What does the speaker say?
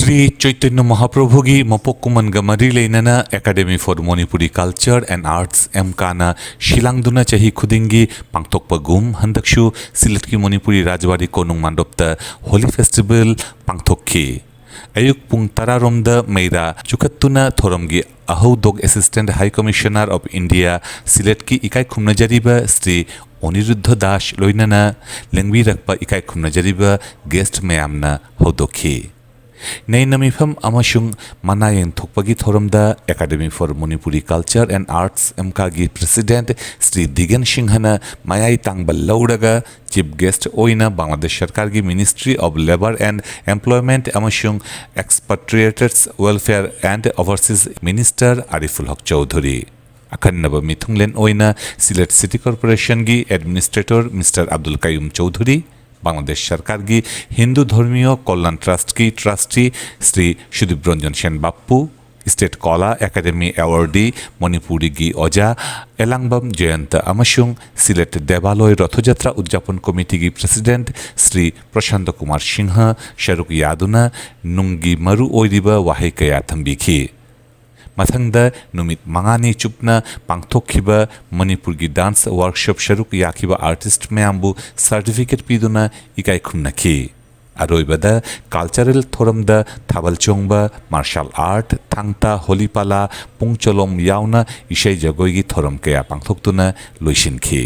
Sri Chaitanya Mahaprabhugi Mapokkumanga Mari Leinana Academy for Manipuri Culture and Arts MKana Shilangduna Chahi Khudingi Pangthokpa Gum Handakshu Siletki Manipuri Rajwari Konung Mandopta Holy Festival Pangthokki Ayuk Pung Tararomda Meira Chukattuna Thoromgi Ahudog Assistant High Commissioner of India Siletki Ikai Khumna Jariba Sri Aniruddha Das Loinana Lengwi Rakpa Ikai Khumna Jariba Guest Mayamna Hodokhi Nainamifam Amashung Manayan Thokpagi Thoramda Academy for Manipuri Culture and Arts MKagi President Sri Digan Singhana Mayai Tangbal Laudaga Chief Guest Oina Bangladesh Sarkargi Ministry of Labor and Employment Amashung Expatriates Welfare and Overseas Minister Ariful Haq Chowdhury Akannaba Mithunglen Oina Sylhet City Corporation gi Administrator Mr. Abdul Qayyum Chowdhury Bangladesh সরকার কি হিন্দু ধর্মীয় কল্যাণ trust কি trustee Shri Sudip Ranjan Sen Bappu state কলা academy awardee Manipuri গি অজা এলাংবাম জয়ন্ত আমসুং সিলেট দেবালয় রথযাত্রা উদযাপন committee গি president Shri প্রশান্ত কুমার সিংহ শাহরুখ ইয়াদুনা নুঙ্গি মারু ওইরিবা ওয়াহিকায়া থাম্বিখি Mathangda numit mangani chupna pangthokhiba Manipurgi dance workshop sharuk yakiba artist mayambu certificate piduna ikai khumnaki aroibada cultural thoramda thabal chongba martial art thangta holipala pungcholom yauna ishai jagoigi thoram kaya pangthoktuna loishinkhi